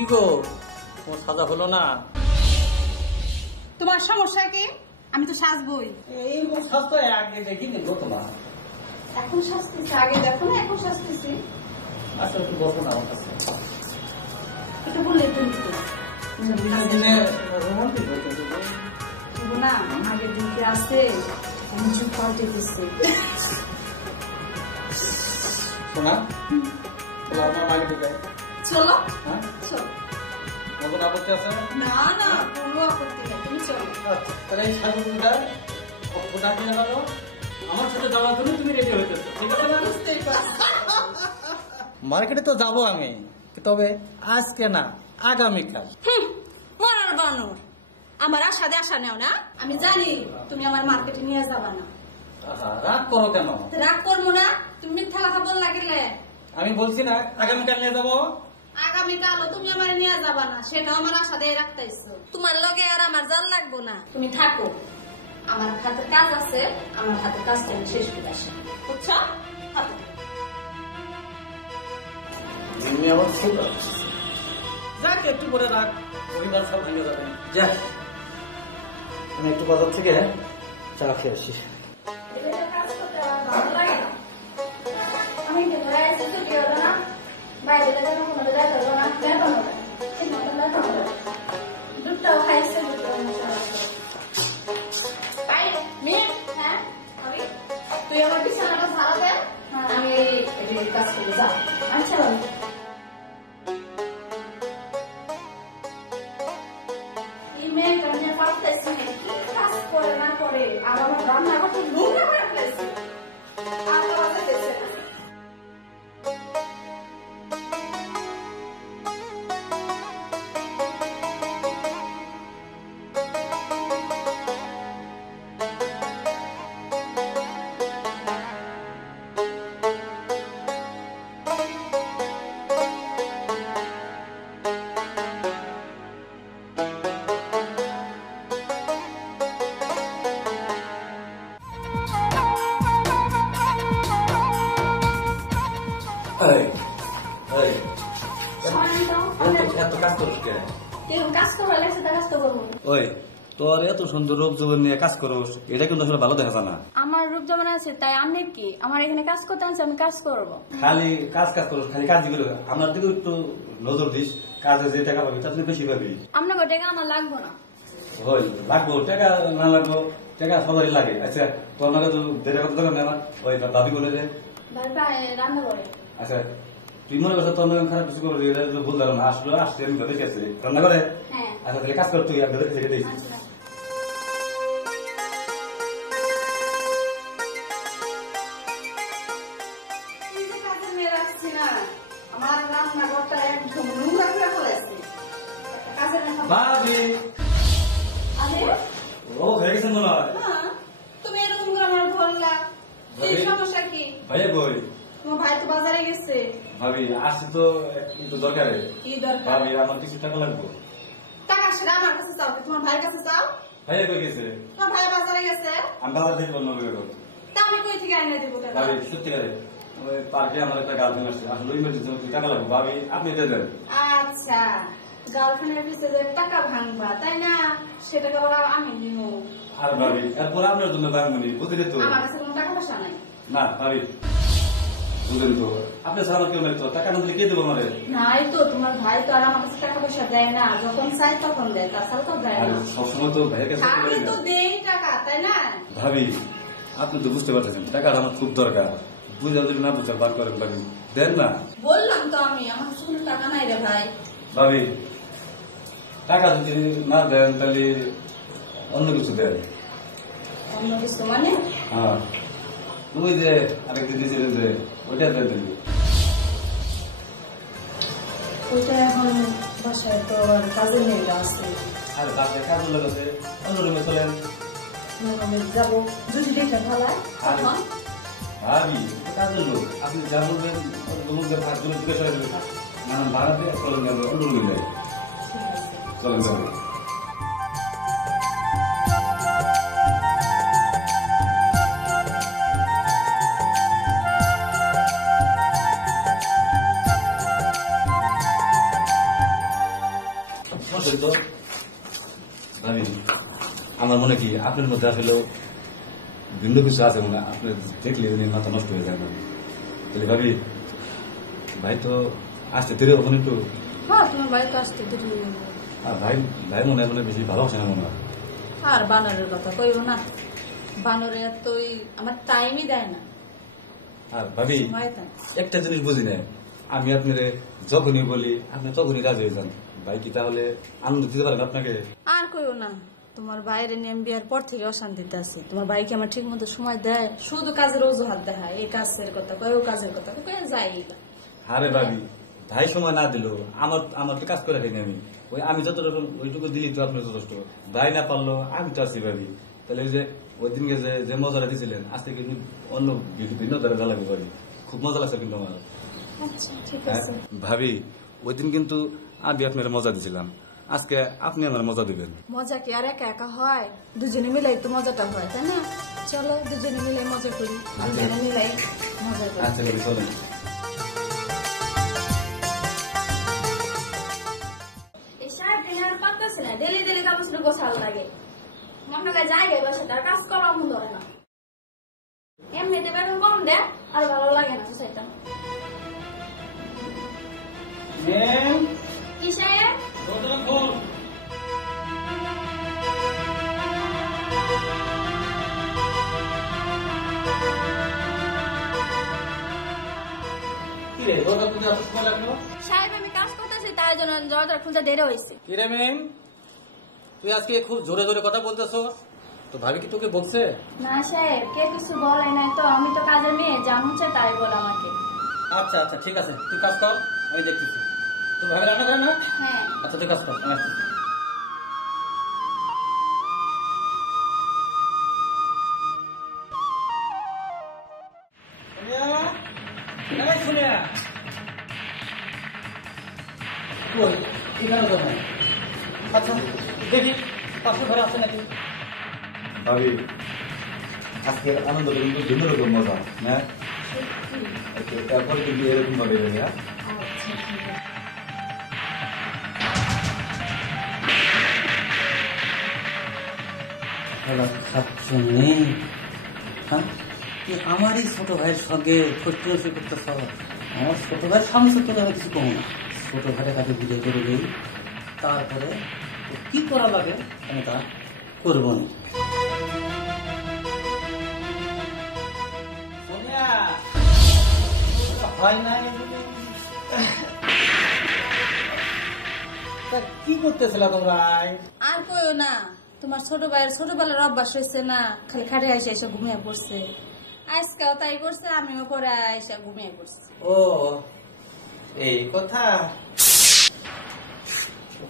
কি গো, তোমার সাজা হলো না? তোমার সমস্যা কি? আমি তো সাজবই। এইরকম সাজ তো আগে দেখিনি গো তোমার। এখন সাজতেছি, আগে দেখো না এখন সাজতেছি। আচ্ছা একটু বসো না আমার কাছে। একটু বললে একটু রোমান্টিক হয়েছে না, আগের দিনকে আছে চুপ পাল্টে দিচ্ছে। শোনা আমার মাকে ঢুকায়। চলো হ্যাঁ চলো। নতুন আপত্তি আছে? না না, কোনো আপত্তি নেই, তুমি চলো। আচ্ছা তাহলে এই সাজুগুলোটা ওটা কিনে গেল আমার সাথে যাওয়ার জন্য তুমি রেডি হইতেছো, ঠিক আছে না? বুঝতেই পারছি। মার্কেটে তো যাবো আমি, তবে আজকে না, আগামীকাল। মরার বানর, আমার আশা আশা নেও না। আমি জানি তুমি আমার মার্কেটে নিয়ে যাবা না। রাগ করো কেন? রাগ করবো না, তুমি মিথ্যা কথা বল লাগিলে। আমি বলছি না আগামীকাল নিয়ে যাবো। আগামীকালও তুমি আমার নিয়ে যাবা না, সেটাও আমার আশা দিয়ে রাখতেছো। তোমার লগে আর আমার জাল লাগবো না, তুমি থাকো। আমার হাতের কাজ আছে, আমার হাতের কাজটা আমি শেষ করে আসি, বুঝছো? থাকো। আমার খুব যাক, একটু পরে রাখ, পরিবার সব ভেঙে যাবে। যাক আমি একটু বাজার থেকে চা খেয়ে আসি। আমি না বাইরে দুধটাও খাইছে, তুই আমার বিছানাটা ঝাড়া দে, আমি কাজ করে যাও। আচ্ছা এই মেয়েটা নিয়ে পারতেছি না, কি কাজ করে না করে, আমার রান্না করতে নোংরা করে ফেলেছে। আর বাজে গেছে না। তোর এত সুন্দর রূপ যৌবন নিয়ে কাজ করোস, এটা কিন্তু আসলে ভালো দেখা যায় না। আমার রূপ যেমন আছে তাই আমি কি আমার এখানে কাজ করতে আনছি, আমি কাজ করবো। খালি কাজ করো, খালি কাজই করো। আমার দিকে একটু নজর দিস, কাজে যে টাকা পাবি তার বেশি পাবি। আপনাকে টাকা আমার লাগবো না। হই লাগবো, টাকা না লাগবো, টাকা সবারই লাগে। আচ্ছা তোর নাকি তো দেড় টাকা দোকান নেই আমার, ওই দাবি করে দে। ভাই রান্না করে। আচ্ছা তুই মনে করছো তোর নাকি খারাপ কিছু করবি, এটা ভুল ধারণা। আসলো আসছে আমি ভেবে গেছে রান্না করে। হ্যাঁ আচ্ছা তাহলে কাজ কর, তুই আমি ভেবে থেকে দিস। আমার রান্নাঘরটা একদম নোংরা করে ফেলেছে। ভাবি ও হয়ে গেছে মনে হয়। তুমি এরকম করে আমার ধরলা, এই সমস্যা কি? ভাইয়া বই তোমার ভাই তো বাজারে গেছে। ভাবি আসছে তো একটু দরকারে। কি দরকার? ভাবি আমার কিছু টাকা লাগবে। টাকা সেটা আমার কাছে চাও, তোমার ভাইয়ের কাছে চাও। ভাইয়া কই গেছে? তোমার ভাই বাজারে গেছে। আমি বাজার থেকে বললাম তা আমি কই থেকে এনে দেবো টাকা? ভাবি সত্যি করে ওই পার্কে আমার একটা গার্লফ্রেন্ড আসছে, আসলে ইমার্জেন্সি টাকা লাগবে। ভাবি আপনি দিয়ে দেন। আচ্ছা গার্লফ্রেন্ডের পিছনে টাকা ভাঙবা তাই না, সেটা আবার আমি নিব। আর ভাবি এরপর আপনার জন্য ভাঙবনি, বুঝলি তো? আমার কাছে কোনো টাকা পয়সা নাই। না ভাবি বুঝলেন তো, আপনি ছাড়া কেউ নাই তো, টাকা না দিলে কে দেবো আমারে? নাই তো, তোমার ভাই তো আর আমার কাছে টাকা পয়সা দেয় না, যখন চাই তখন দেয়, তাছাড়া তো দেয় না। সবসময় তো ভাইয়ের কাছে আমি তো দেই টাকা তাই না। ভাবি আপনি তো বুঝতে পারতেছেন টাকাটা আমার খুব দরকার, বুঝা যদি না বুঝা বার করেন ভাবি, দেন না। বললাম তো আমি, আমার কাছে কোনো টাকা নাই রে ভাই। ভাবি টাকা যদি না দেন তাহলে অন্য কিছু দেন। অন্য কিছু মানে? হ্যাঁ ওই যে আরেকদিন দিয়েছিলেন যে ওইটা দেন দিবি। ওইটা এখন বাসায় তো আর কাজের মেয়েটা আছে। আর বাসায় কাজ লাগাছে, অন্য রুমে চলেন। আমি যাবো যদি দেখে ভালো তখন। ভাবি কাজের লোক, আপনি যা বলবেন ভাগগুলো জিজ্ঞাসা করে দেবেন, নানান ভাড়া দিয়ে চলেন, অন্য রুমে যাই। চলেন চলেন। সমস্যা তো ভাবি আমার মনে কি আপনার মধ্যে আসলে ভিন্ন কিছু আছে মনে আপনি দেখলে মাথা নষ্ট হয়ে যায় তাহলে ভাবি ভাই তো আসতে দেরি হবে একটু। হ্যাঁ তোমার ভাই তো আসতে দেরি হয়ে যাবে। আর ভাই ভাই মনে হয় বেশি ভালোবাসে না মনে হয়। আর বানরের কথা কইব না, বানরে তো আমার টাইমই দেয় না। আর ভাবি একটা জিনিস বুঝি না, আমি আপনার যখনই বলি আপনি তখনই রাজি হয়ে যান, ভাই কি তাহলে আনন্দ দিতে পারেন আপনাকে? আর কইও না, তোমার ভাইয়ের নিয়ে আমি বিয়ার পর থেকে অশান্তিতে আছি। তোমার ভাইকে আমার ঠিক মতো সময় দেয়, শুধু কাজের অজুহাত দেখায়, এই কাজের কথা কয়, ও কাজের কথা কয়ে যাই। আরে ভাবি ভাই সময় না দিল আমার তো কাজ করে খাইনি আমি, ওই আমি যত রকম ওইটুকু দিলি তো আপনার যথেষ্ট, ভাই না পারলো আমি তো আছি ভাবি। তাহলে ওই যে ওই দিনকে যে মজাটা দিয়েছিলেন আজ থেকে অন্য ভিন্ন ধরে জ্বালাবি ভাবি, খুব মজা লাগছে কিন্তু আমার। ভাবি ওই দিন কিন্তু আমি আপনার মজা দিয়েছিলাম, আজকে আপনি আমার মজা দিবেন। মজা কি আর একা একা হয়? দুজনে মিলাই তো মজাটা হয়, তাই না? চলো দুজনে মিলাই মজা করি, দুজনে মিলাই মজা করি। আচ্ছা ভাবি চলেন। এই সারাদিন আর পারতেছে না, ডেলি ডেলি কাপড় গোছাল লাগে, মনে হয় জায়গায় বসে তার কাজ করা মন ধরে না। এমনিতে বেতন কম দেয় আর ভালো লাগে না সেটা। কি সাহেব? সাহেব আমি কাজ করতেছি, তাই জন্য দরজা খুলতে দেরি হয়েছে। কিরে মেম, তুই আজকে খুব জোরে জোরে কথা বলতেছ, তো ভাবি কি তোকে বলছে? না সাহেব, কে কিছু বলে নাই তো, আমি তো কাজের মেয়ে, জানুছে তাই বলে আমাকে। আচ্ছা আচ্ছা ঠিক আছে, তুই কাজ কর, আমি দেখতেছি। তুই ভাবি রান্না করে না? হ্যাঁ আচ্ছা তুই কাজ কর, আমি আসতেছি। আচ্ছা দেখি পাশে ঘরে আছে নাকি। ভাবি আজকের আনন্দ কিন্তু ভিন্ন রকম মজা, হ্যাঁ এরপরে কিন্তু এরকম ভাবে হ্যাঁ। আমারই ছোট ভাইয়ের সঙ্গে ফটফটি করতেছ, আমার ছোট ভাইয়ের সামনে ছোট ভাই কিছু কম না, ছোট ভাইয়ের কাছে বিদায় করে দিই, তারপরে কি করা লাগে আমি তা করবো না। হয় নাই কি করতেছিল তোমরা? আর কইও না, তোমার ছোট ভাইয়ের ছোটবেলার অভ্যাস হয়েছে না, খালি খাটে এসে এসে ঘুমিয়ে পড়ছে। আজকেও তাই করছে, আমিও পরে এসে ঘুমিয়ে পড়ছি। ও এই কথা।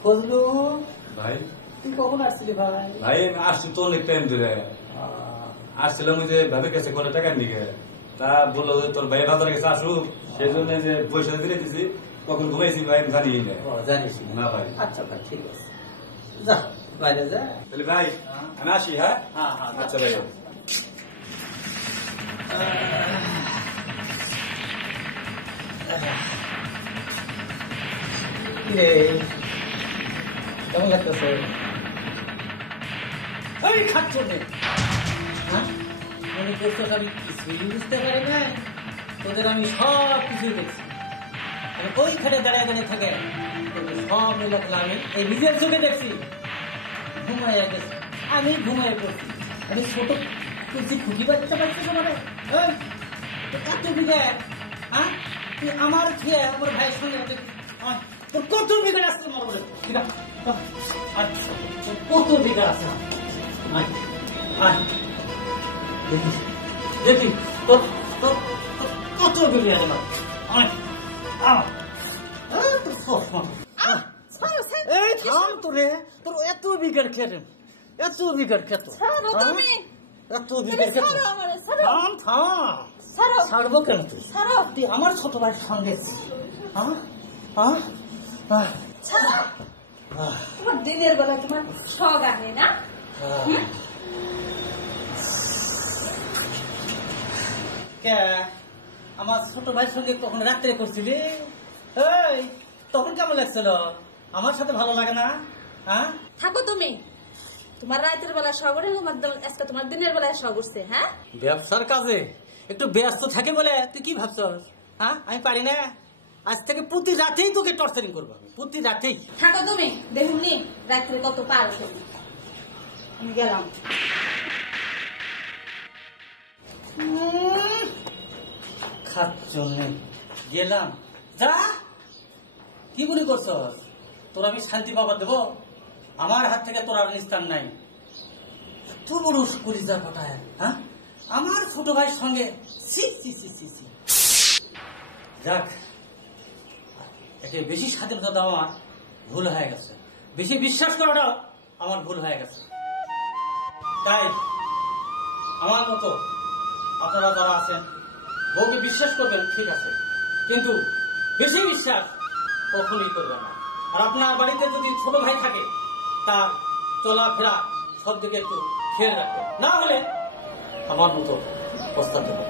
ফজলু ভাই তুই কখন আসছিলি ভাই? ভাই আসছি তো অনেক টাইম ধরে আসছিলাম, ওই যে ভাবির কাছে করে টাকা নিয়ে, তা বললো যে তোর ভাই বাজারে গেছে আসুক, সেই জন্য যে পয়সা দিয়ে দিছি, কখন ঘুমাইছি ভাই আমি জানি না। জানিস না ভাই। আচ্ছা ভাই ঠিক আছে, যা বাইরে যা। তাহলে ভাই আমি আসি। হ্যাঁ হ্যাঁ হ্যাঁ আচ্ছা ভাই। কেমন লাগতেছে? ওই খাচ্ছ হ্যাঁ মনে করছো আমি কিছুই বুঝতে পারি না, তোদের আমি সব কিছুই দেখছি, ওই খাটে দাঁড়িয়ে দাঁড়িয়ে থাকে সব লোকলা আমি এই নিজের চোখে দেখছি, ঘুমাইয়া গেছি, আমি ঘুমাইয়া পড়ছি, আমি ছোট তুলছি খুঁটি বাচ্চা পাচ্ছি তোমার কত বিঘা, হ্যাঁ তুই আমার খেয়ে আমার ভাইয়ের সঙ্গে তোর কত বিঘা আসছে আমার বলে, ঠিক আছে কত বিঘা আছে দেখি দেখি তোর তোর কত বিঘা আছে এই থাম তোরে, তোর এত বিঘার খেতে, এত বিঘার খেত, এত বিঘার খেত, থাম থাম ছাড়বো কেন তুই? তুই আমার ছোট ভাইয়ের সঙ্গে তোমার দিনের বেলা তোমার শখ আনে না? আমার ছোট ভাইয়ের সঙ্গে কখন রাত্রে করছিলি? তখন কেমন লাগছিল? আমার সাথে ভালো লাগে না? হ্যাঁ থাকো তুমি, তোমার রাতের বেলা শহরে আজকে তোমার দিনের বেলায় শহ করছে। হ্যাঁ, ব্যবসার কাজে একটু ব্যস্ত থাকে বলে তুই কি ভাবছস? হ্যাঁ, আমি পারি না। আজ থেকে প্রতি রাতেই তোকে টর্চারিং করবো, আমি প্রতি রাতেই। থাকো তুমি, দেখুন রাত্রে কত পার হলো। আমি গেলাম। খাচ্ছ গেলাম, যা কি মনে করছস? তোর আমি শান্তি পাবার দেবো? আমার হাত থেকে তোর আর নিস্তার নাই। এত বড় কলিজা পাঠায়, হ্যাঁ, আমার ছোট ভাইয়ের সঙ্গে। সি সি সি সি সি। যাক, একে বেশি স্বাধীনতা দেওয়া আমার ভুল হয়ে গেছে, বেশি বিশ্বাস করাটাও আমার ভুল হয়ে গেছে। তাই আমার মতো আপনারা যারা আছেন, বউকে বিশ্বাস করবেন ঠিক আছে, কিন্তু বেশি বিশ্বাস কখনোই করবেন না। আর আপনার বাড়িতে যদি ছোট ভাই থাকে, তার চলাফেরা সব দিকে একটু খেয়াল রাখবেন, না হলে আমার মতো প্রস্তাব দেবেন।